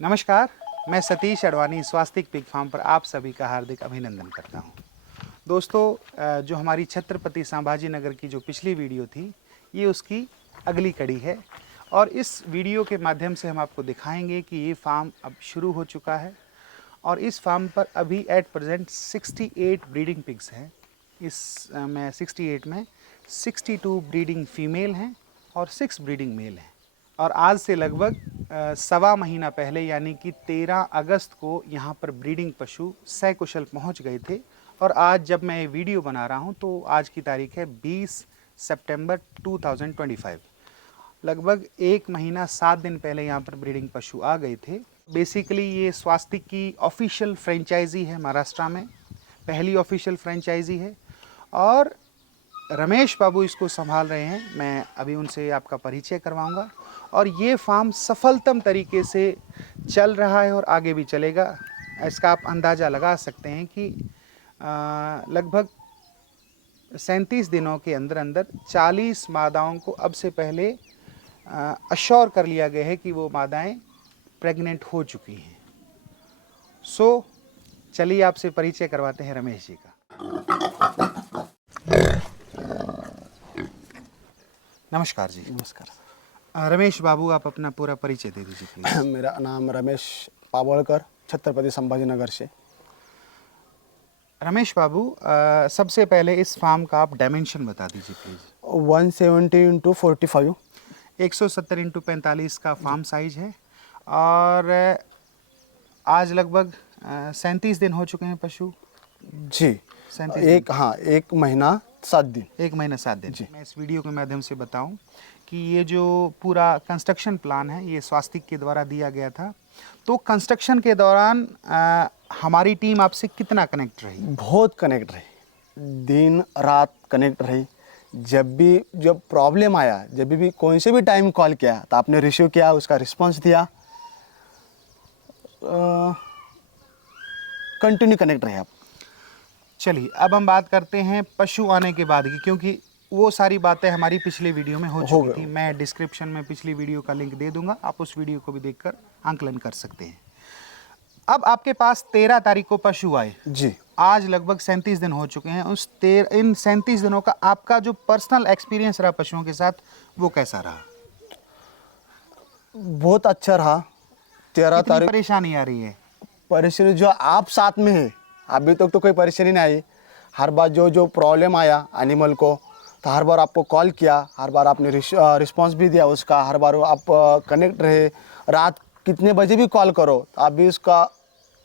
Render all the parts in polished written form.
नमस्कार, मैं सतीश अडवाणी स्वास्तिक pig farm पर आप सभी का हार्दिक अभिनंदन करता हूं। दोस्तों, जो हमारी छत्रपति संभाजी नगर की जो पिछली वीडियो थी, ये उसकी अगली कड़ी है और इस वीडियो के माध्यम से हम आपको दिखाएंगे कि ये फार्म अब शुरू हो चुका है और इस फार्म पर अभी एट प्रेजेंट 68 ब्रीडिंग पिग्स हैं। इस में 68 में 62 ब्रीडिंग फीमेल हैं और 6 ब्रीडिंग मेल हैं। और आज से लगभग सवा महीना पहले यानी कि 13 अगस्त को यहाँ पर ब्रीडिंग पशु सकुशल पहुँच गए थे और आज जब मैं ये वीडियो बना रहा हूँ तो आज की तारीख है 20 सितंबर 2025। लगभग 1 महीना 7 दिन पहले यहाँ पर ब्रीडिंग पशु आ गए थे। बेसिकली ये स्वास्तिक की ऑफिशियल फ्रेंचाइजी है महाराष्ट्र में, पहली ऑफिशियल फ्रेंचाइजी है और रमेश बाबू इसको संभाल रहे हैं। मैं अभी उनसे आपका परिचय करवाऊंगा और ये फार्म सफलतम तरीके से चल रहा है और आगे भी चलेगा। इसका आप अंदाज़ा लगा सकते हैं कि लगभग 37 दिनों के अंदर अंदर 40 मादाओं को अब से पहले अश्योर कर लिया गया है कि वो मादाएं प्रेग्नेंट हो चुकी हैं। सो चलिए आपसे परिचय करवाते हैं रमेश जी का। नमस्कार जी। नमस्कार। रमेश बाबू, आप अपना पूरा परिचय दे दीजिए प्लीज। मेरा नाम रमेश पावलकर, छत्रपति संभाजी नगर से। रमेश बाबू, सबसे पहले इस फार्म का आप डायमेंशन बता दीजिए प्लीज। 170 × 45। 170 × 45 का फार्म साइज है और आज लगभग 37 दिन हो चुके हैं पशु जी। 37 1 महीना 7 दिन। 1 महीना 7 दिन। मैं इस वीडियो के माध्यम से बताऊं कि ये जो पूरा कंस्ट्रक्शन प्लान है ये स्वास्तिक के द्वारा दिया गया था। तो कंस्ट्रक्शन के दौरान हमारी टीम आपसे कितना कनेक्ट रही? बहुत कनेक्ट रही, दिन रात कनेक्ट रही। जब प्रॉब्लम आया, जब भी कोई से भी टाइम कॉल किया तो आपने रिसीव किया, उसका रिस्पांस दिया, कंटिन्यू कनेक्ट रहे आप। चलिए अब हम बात करते हैं पशु आने के बाद की, क्योंकि वो सारी बातें हमारी पिछली वीडियो में हो चुकी थी। मैं डिस्क्रिप्शन में पिछली वीडियो का लिंक दे दूंगा, आप उस वीडियो को भी देखकर आंकलन कर सकते हैं। अब आपके पास 13 तारीख को पशु आए जी। आज लगभग 37 दिन हो चुके हैं। इन 37 दिनों का आपका जो पर्सनल एक्सपीरियंस रहा पशुओं के साथ, वो कैसा रहा? बहुत अच्छा रहा। 13 कितनी तारीख परेशानी आ रही है? परेशानी जो आप साथ में है, अभी तक तो कोई परेशानी नहीं आई। हर बार जो प्रॉब्लम आया एनिमल को, तो हर बार आपको कॉल किया, हर बार आपने रिस्पांस भी दिया उसका, हर बार आप कनेक्ट रहे। रात कितने बजे भी कॉल करो आप भी उसका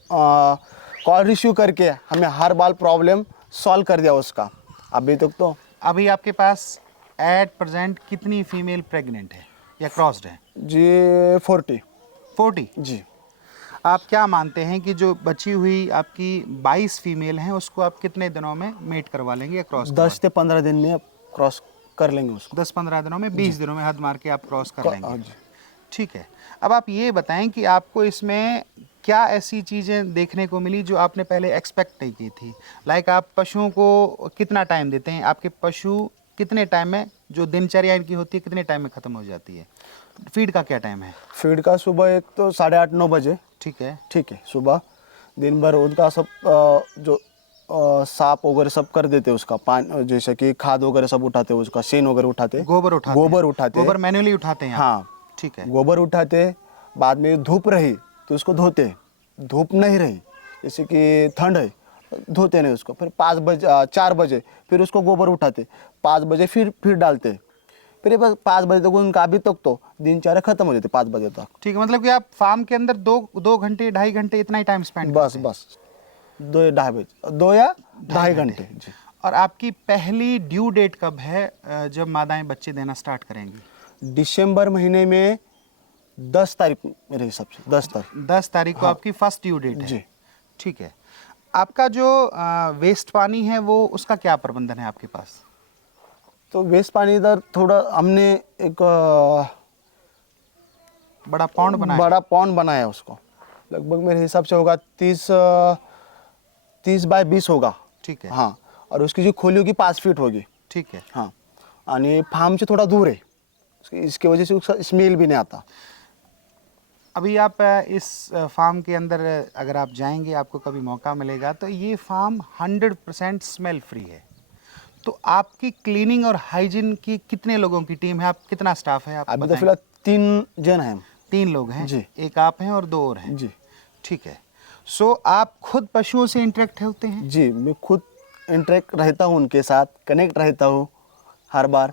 कॉल रिसीव करके हमें हर बार प्रॉब्लम सॉल्व कर दिया उसका। अभी तक तो अभी आपके पास एट प्रेजेंट कितनी फीमेल प्रेग्नेंट है या क्रॉस्ड है? जी 40 जी। आप क्या मानते हैं कि जो बची हुई आपकी 22 फीमेल हैं उसको आप कितने दिनों में मेट करवा लेंगे या क्रॉस? 10 से 15 दिन में आप क्रॉस कर लेंगे उसको। 10-15 दिनों में, 20 दिनों में हद मार के आप क्रॉस कर लेंगे। जी। ठीक है। अब आप ये बताएं कि आपको इसमें क्या ऐसी चीज़ें देखने को मिली जो आपने पहले एक्सपेक्ट नहीं की थी? लाइक आप पशुओं को कितना टाइम देते हैं? आपके पशु कितने टाइम में, जो दिनचर्या इनकी होती है, कितने टाइम में ख़त्म हो जाती है? फीड का क्या टाइम है? फीड का सुबह एक तो 8:30-9 बजे। ठीक है सुबह दिन भर उनका सब जो साफ वगैरह सब कर देते उसका पानी, जैसे कि खाद वगैरह सब उठाते, उसका शेन वगैरह उठाते, गोबर उठाते। गोबर मैन्युअली उठाते हैं? हाँ ठीक है। गोबर उठाते। बाद में धूप रही तो उसको धोते, धूप नहीं रही जैसे कि ठंड है धोते नहीं उसको। फिर 4 बजे फिर उसको गोबर उठाते, 5 बजे फिर डालते। फिर बस 5 बजे तक उनका अभी तक तो दिनचर्या खत्म हो जाती 5 बजे तक। ठीक है, मतलब कि आप फार्म के अंदर 2 घंटे 2.5 घंटे इतना ही टाइम स्पेंड बस 2 या 2.5 घंटे जी। और आपकी पहली ड्यू डेट कब है जब मादाएं बच्चे देना स्टार्ट करेंगी? दिसंबर महीने में 10 तारीख मेरे हिसाब से 10 तारीख को आपकी फर्स्ट ड्यू डेट है जी। ठीक है। आपका जो वेस्ट पानी है वो उसका क्या प्रबंधन है आपके पास? तो वेस्ट पानी इधर थोड़ा हमने एक बड़ा पॉन्ड बनाया उसको। लगभग मेरे हिसाब से होगा 30 बाय 20 होगा। ठीक है। हाँ, और उसकी जो खोली होगी 5 फीट होगी। ठीक है। हाँ, आणि फार्म से थोड़ा दूर है, इसकी वजह से उसका स्मेल भी नहीं आता। अभी आप इस फार्म के अंदर अगर आप जाएंगे, आपको कभी मौका मिलेगा, तो ये फार्म 100% स्मेल फ्री है। तो आपकी क्लीनिंग और हाइजीन की कितने लोगों की टीम है, आप कितना स्टाफ है आप अभी तो बताएंगे? फिलहाल 3 जन हैं हम। 3 लोग हैं जी। एक आप हैं और 2 और हैं। जी ठीक है। सो आप खुद पशुओं से इंटरेक्ट होते हैं? जी, मैं खुद इंटरेक्ट रहता हूँ उनके साथ, कनेक्ट रहता हूँ हर बार।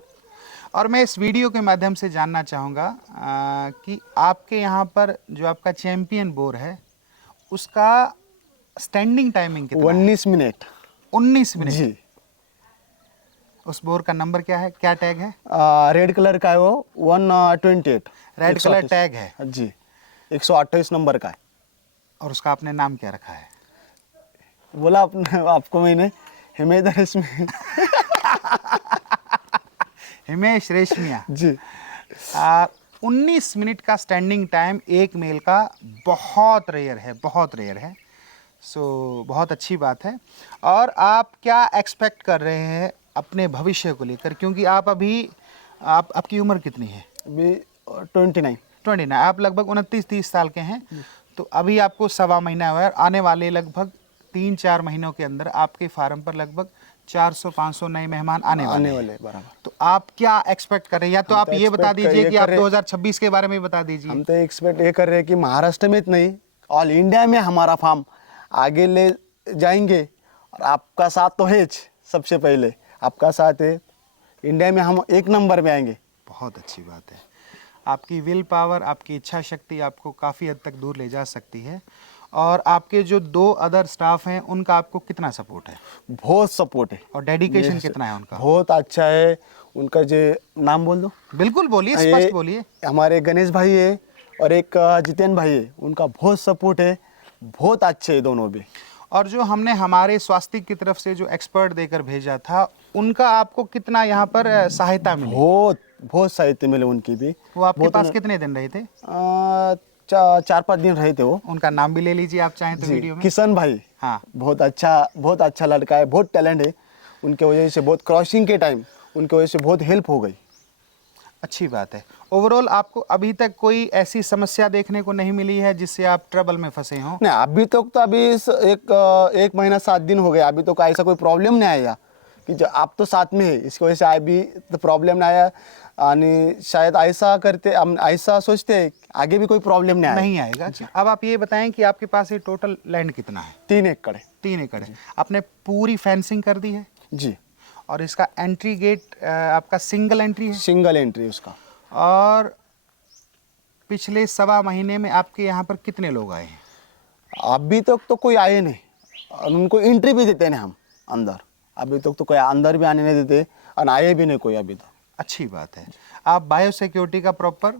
और मैं इस वीडियो के माध्यम से जानना चाहूँगा कि आपके यहाँ पर जो आपका चैंपियन बोर है उसका स्टैंडिंग टाइमिंग कितना है? 19 मिनट। 19 मिनट। जी। उस बोर का नंबर क्या है, क्या टैग है? रेड कलर का है वो, 128। रेड कलर टैग है जी, 128 नंबर का है। और उसका आपने नाम क्या रखा है? बोला अपने आपको मैंने, हिमेश रेशमी। हिमेश रेशमिया। जी 19 मिनट का स्टैंडिंग टाइम एक मेल का बहुत रेयर है, बहुत रेयर है। सो बहुत अच्छी बात है। और आप क्या एक्सपेक्ट कर रहे हैं अपने भविष्य को लेकर, क्योंकि आप अभी आपकी उम्र कितनी है? अभी 29। 29। आप लगभग 29-30 साल के हैं। तो अभी आपको 1.25 महीना हुआ है। आने वाले लगभग 3-4 महीनों के अंदर आपके फार्म पर लगभग 400-500 नए मेहमान आने वाले हैं। बराबर। तो आप क्या एक्सपेक्ट कर रहे हैं? या तो हम आप तो ये बता expect दीजिए ये कि कर आप रहे- 2026 के बारे में बता दीजिए। हम तो एक्सपेक्ट ये कर रहे हैं कि महाराष्ट्र में तो नहीं, ऑल इंडिया में हमारा फार्म आगे ले जाएंगे। और आपका साथ तो है, सबसे पहले आपका साथ है, इंडिया में हम 1 नंबर में आएंगे। बहुत अच्छी बात है। आपकी विल पावर, आपकी इच्छा शक्ति आपको काफ़ी हद तक दूर ले जा सकती है। और आपके जो 2 अदर स्टाफ हैं उनका आपको कितना सपोर्ट है बहुत सपोर्ट है और डेडिकेशन मेरे से। कितना है उनका? बहुत अच्छा है उनका। जो नाम बोल दो। बिल्कुल बोलिए, ये स्पष्ट बोलिए। हमारे गणेश भाई है और एक जितेन भाई है, उनका बहुत सपोर्ट है। बहुत अच्छे है दोनों भी। और जो हमने हमारे स्वास्थ्य की तरफ से जो एक्सपर्ट देकर भेजा था, उनका आपको कितना यहाँ पर सहायता मिली? बहुत बहुत साहित्य मिले उनकी भी। वो आपके बहुत पास कितने दिन रहे थे? 4-5 दिन रहे थे वो। उनका नाम भी ले लीजिए आप चाहें तो जी, वीडियो में। किशन भाई। हाँ। बहुत अच्छा लड़का है, बहुत टैलेंट है। उनके वजह से बहुत क्रॉसिंग के टाइम उनके वजह से बहुत हेल्प हो गई। अच्छी बात है। ओवरऑल आपको अभी तक कोई ऐसी समस्या देखने को नहीं मिली है जिससे आप ट्रबल में फंसे हों? नहीं, अभी तक तो अभी एक महीना 7 दिन हो गए, अभी तो ऐसा कोई प्रॉब्लम नहीं आया कि जो आप तो साथ में है इसकी वजह से अभी तो प्रॉब्लम नहीं आया। और शायद ऐसा करते, हम ऐसा सोचते हैं आगे भी कोई प्रॉब्लम नहीं आए। नहीं आएगा। अब आप ये बताएं कि आपके पास ये टोटल लैंड कितना है? 3 एकड़ है। 3 एकड़ है। आपने पूरी फेंसिंग कर दी है? जी, और इसका एंट्री गेट आपका सिंगल एंट्री है? सिंगल एंट्री उसका। और पिछले 1.25 महीने में आपके यहाँ पर कितने लोग आए हैं? अभी तक तो कोई आए नहीं और उनको एंट्री भी देते नहीं हम अंदर। अभी तक तो कोई अंदर भी आने नहीं देते और आए भी नहीं कोई अभी तक। अच्छी बात है। आप बायो सिक्योरिटी का प्रॉपर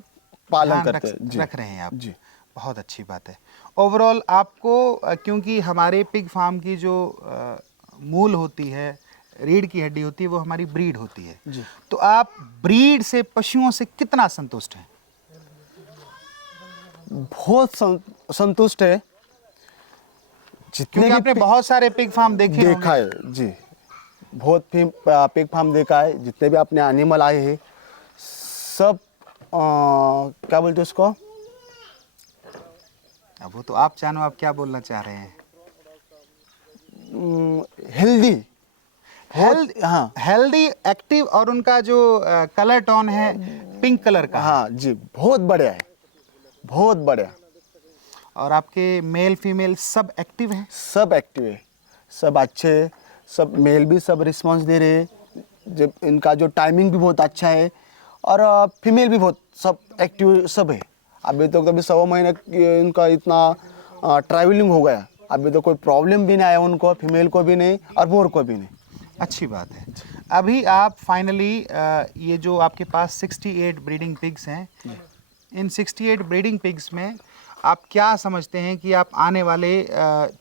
पालन करते हैं। जी, रख रहे हैं आप? जी। बहुत अच्छी बात है। ओवरऑल आपको क्योंकि हमारे पिग फार्म की जो मूल होती है, रीढ़ की हड्डी होती है, वो हमारी ब्रीड होती है। जी। तो आप ब्रीड से, पशुओं से कितना संतुष्ट हैं? बहुत संतुष्ट है। जितने क्योंकि भी आपने बहुत सारे पिग फार्म देखे देखा होंगे। है। जी, बहुत पिग फार्म देखा है। जितने भी अपने एनिमल आए हैं सब क्या बोलते हैं उसको? अब वो तो आप जानो, आप क्या बोलना चाह रहे हैं। हेल्दी। हाँ हेल्दी, एक्टिव, और उनका जो कलर टोन है पिंक कलर का है। हाँ जी, बहुत बढ़िया है, बहुत बढ़िया। और आपके मेल फीमेल सब एक्टिव हैं? सब एक्टिव है, सब अच्छे है। सब मेल भी सब रिस्पांस दे रहे हैं। जब इनका जो टाइमिंग भी बहुत अच्छा है और फीमेल भी बहुत सब एक्टिव सब है। अभी तो कभी 1.25 महीने इनका इतना ट्रैवलिंग हो गया, अभी तो कोई प्रॉब्लम भी नहीं आया उनको, फीमेल को भी नहीं और बोर को भी नहीं। अच्छी बात है। अभी आप फाइनली ये जो आपके पास 68 ब्रीडिंग पिग्स हैं, इन 68 ब्रीडिंग पिग्स में आप क्या समझते हैं कि आप आने वाले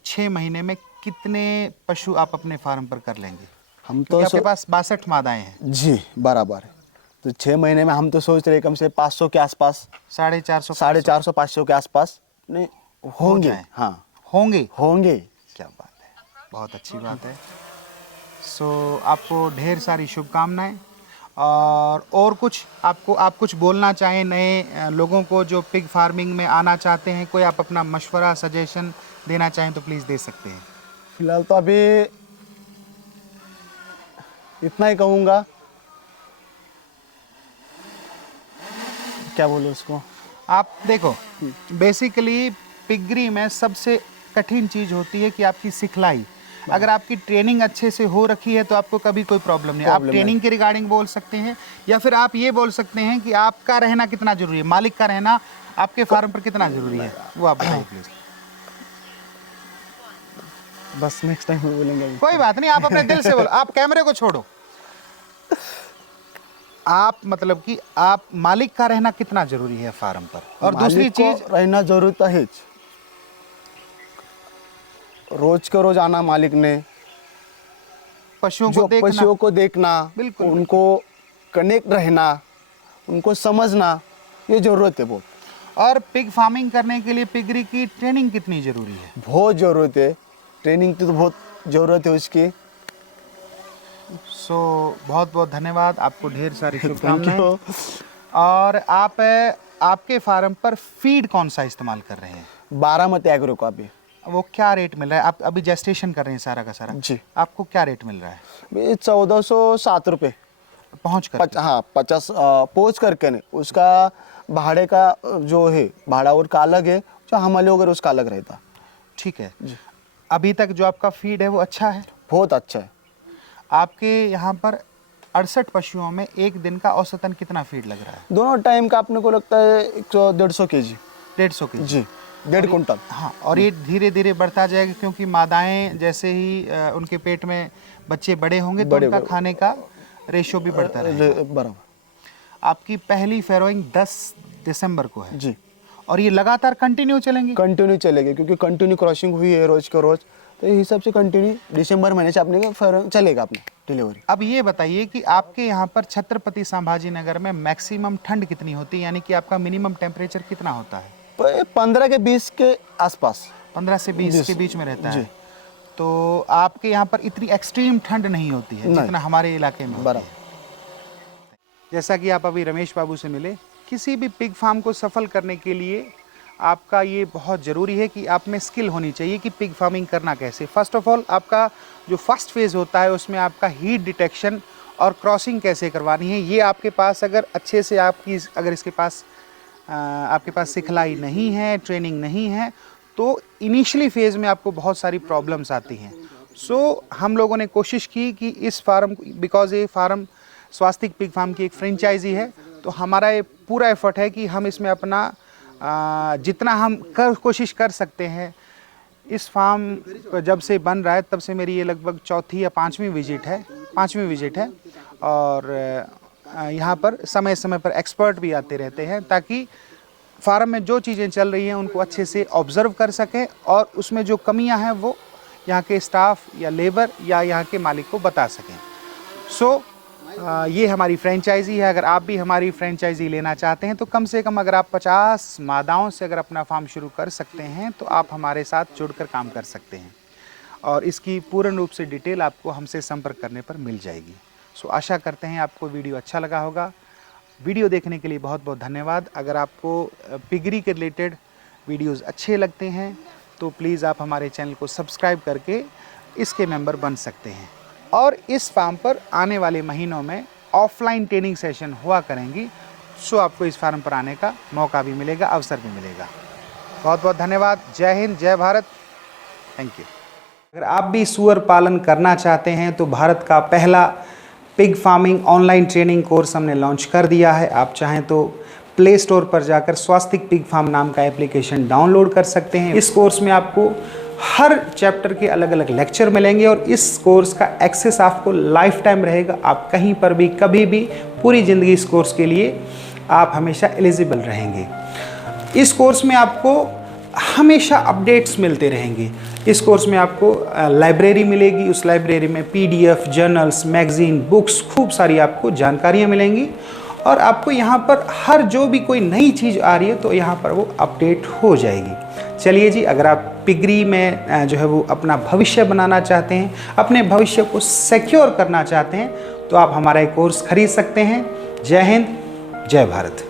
6 महीने में कितने पशु आप अपने फार्म पर कर लेंगे? हम क्योंकि तो आपके पास 62 मादाएं हैं। जी बराबर है। तो 6 महीने में हम तो सोच रहे कम से 500 के आसपास, 450 450-500 के आसपास नहीं होंगे। जाएं। हाँ होंगे। होंगे। क्या बात है, बहुत अच्छी बात है। सो आपको ढेर सारी शुभकामनाएं। और कुछ आप कुछ बोलना चाहें नए लोगों को जो पिग फार्मिंग में आना चाहते हैं, कोई आप अपना मशवरा सजेशन देना चाहें तो प्लीज़ दे सकते हैं। फिलहाल तो अभी इतना ही कहूँगा, क्या बोलूँ उसको। आप देखो, बेसिकली पिगरी में सबसे कठिन चीज़ होती है कि आपकी सिखलाई। अगर आपकी ट्रेनिंग अच्छे से हो रखी है तो आपको कभी कोई प्रॉब्लम नहीं। आप ट्रेनिंग के रिगार्डिंग बोल सकते हैं, या फिर आप ये बोल सकते हैं कि आपका रहना कितना ज़रूरी है, मालिक का रहना आपके फार्म पर कितना ज़रूरी है, वो आप बताइए प्लीज़। बस नेक्स्ट टाइम बोलेंगे अभी। कोई बात नहीं, आप अपने दिल से बोलो, आप कैमरे को छोड़ो। आप मतलब कि आप मालिक का रहना कितना जरूरी है फार्म पर, और दूसरी मालिक को चीज रहना जरूरी तो है। रोज के रोज आना मालिक ने, पशुओं जो को देखना, पशुओं को देखना, बिल्कुल, उनको कनेक्ट रहना, उनको समझना, ये जरूरत है बहुत। और पिग फार्मिंग करने के लिए पिगरी की ट्रेनिंग कितनी जरूरी है? बहुत जरूरत है, ट्रेनिंग की तो बहुत जरूरत है उसकी। सो बहुत बहुत धन्यवाद, आपको ढेर सारी थैंक शुभकामनाएं। यू। और आप आपके फार्म पर फीड कौन सा इस्तेमाल कर रहे हैं? बारामती एग्रो का अभी। वो क्या रेट मिल रहा है? आप अभी जेस्टेशन कर रहे हैं सारा का सारा जी। आपको क्या रेट मिल रहा है? 1407 रुपये पहुँच कर? हाँ 50 पोच करके नहीं, उसका भाड़े का जो है भाड़ा और का अलग है, जो हमारे अगर उसका अलग रहता। ठीक है। अभी तक जो आपका फीड है वो अच्छा है? बहुत अच्छा है। आपके यहाँ पर 68 पशुओं में एक दिन का औसतन कितना फीड लग रहा है? दोनों टाइम का अपने को लगता है 150 kg। 150 के जी, 1.5 कुंटल। हाँ, और ये धीरे धीरे बढ़ता जाएगा, क्योंकि मादाएं जैसे ही उनके पेट में बच्चे बड़े होंगे तो उनका खाने का रेशो भी बढ़ता रहेगा। बराबर। आपकी पहली फैरोइंग 10 दिसंबर को है जी, और ये लगातार कंटिन्यू चलेंगी? कंटिन्यू चलेगी, क्योंकि कंटिन्यू क्रॉसिंग हुई है रोज के रोज, तो इस हिसाब से कंटिन्यू दिसंबर महीने से अपने का चलेगा अपना डिलीवरी। अब ये बताइए कि आपके यहाँ पर छत्रपति संभाजी नगर में मैक्सिमम ठंड कितनी होती है, यानी कि आपका मिनिमम टेम्परेचर कितना होता है? 15 के 20 के आसपास। 15 से 20 के बीच में रहता है। तो आपके यहाँ पर इतनी एक्सट्रीम ठंड नहीं होती है जितना हमारे इलाके में होती है। जैसा कि आप अभी रमेश बाबू से मिले, किसी भी पिग फार्म को सफल करने के लिए आपका ये बहुत ज़रूरी है कि आप में स्किल होनी चाहिए कि पिग फार्मिंग करना कैसे। फर्स्ट ऑफ ऑल आपका जो फर्स्ट फेज़ होता है उसमें आपका हीट डिटेक्शन और क्रॉसिंग कैसे करवानी है, ये आपके पास अगर अच्छे से अगर इसके पास आपके पास सिखलाई नहीं है, ट्रेनिंग नहीं है, तो इनिशियली फेज़ में आपको बहुत सारी प्रॉब्लम्स आती हैं। सो हम लोगों ने कोशिश की कि इस फार्म, बिकॉज़ ये फार्म स्वास्तिक पिग फार्म की एक फ्रेंचाइजी है, तो हमारा ये पूरा एफर्ट है कि हम इसमें अपना जितना हम कोशिश कर सकते हैं। इस फार्म जब से बन रहा है तब से मेरी ये लगभग चौथी या पाँचवीं विजिट है और यहाँ पर समय समय पर एक्सपर्ट भी आते रहते हैं ताकि फार्म में जो चीज़ें चल रही हैं उनको अच्छे से ऑब्ज़र्व कर सकें और उसमें जो कमियां हैं वो यहाँ के स्टाफ या लेबर या यहाँ के मालिक को बता सकें। सो ये हमारी फ्रेंचाइजी है। अगर आप भी हमारी फ्रेंचाइजी लेना चाहते हैं तो कम से कम अगर आप 50 मादाओं से अगर अपना फार्म शुरू कर सकते हैं तो आप हमारे साथ जुड़कर काम कर सकते हैं और इसकी पूर्ण रूप से डिटेल आपको हमसे संपर्क करने पर मिल जाएगी। सो आशा करते हैं आपको वीडियो अच्छा लगा होगा। वीडियो देखने के लिए बहुत बहुत धन्यवाद। अगर आपको पिगरी के रिलेटेड वीडियोज़ अच्छे लगते हैं तो प्लीज़ आप हमारे चैनल को सब्सक्राइब करके इसके मेंबर बन सकते हैं। और इस फार्म पर आने वाले महीनों में ऑफलाइन ट्रेनिंग सेशन हुआ करेंगी, सो आपको इस फार्म पर आने का मौका भी मिलेगा, अवसर भी मिलेगा। बहुत बहुत धन्यवाद। जय हिंद, जय भारत। Thank you. अगर आप भी सूअर पालन करना चाहते हैं तो भारत का पहला pig farming online training course हमने लॉन्च कर दिया है। आप चाहें तो प्ले स्टोर पर जाकर स्वास्तिक पिग फार्म नाम का एप्लीकेशन डाउनलोड कर सकते हैं। इस कोर्स में आपको हर चैप्टर के अलग अलग लेक्चर मिलेंगे और इस कोर्स का एक्सेस आपको लाइफ टाइम रहेगा। आप कहीं पर भी कभी भी पूरी ज़िंदगी इस कोर्स के लिए आप हमेशा एलिजिबल रहेंगे। इस कोर्स में आपको हमेशा अपडेट्स मिलते रहेंगे। इस कोर्स में आपको लाइब्रेरी मिलेगी, उस लाइब्रेरी में PDF, जर्नल्स, मैगज़ीन, बुक्स, खूब सारी आपको जानकारियाँ मिलेंगी और आपको यहाँ पर हर जो भी कोई नई चीज़ आ रही है तो यहाँ पर वो अपडेट हो जाएगी। चलिए जी, अगर आप पिगरी में जो है वो अपना भविष्य बनाना चाहते हैं, अपने भविष्य को सिक्योर करना चाहते हैं, तो आप हमारा ये कोर्स खरीद सकते हैं। जय हिंद, जय भारत।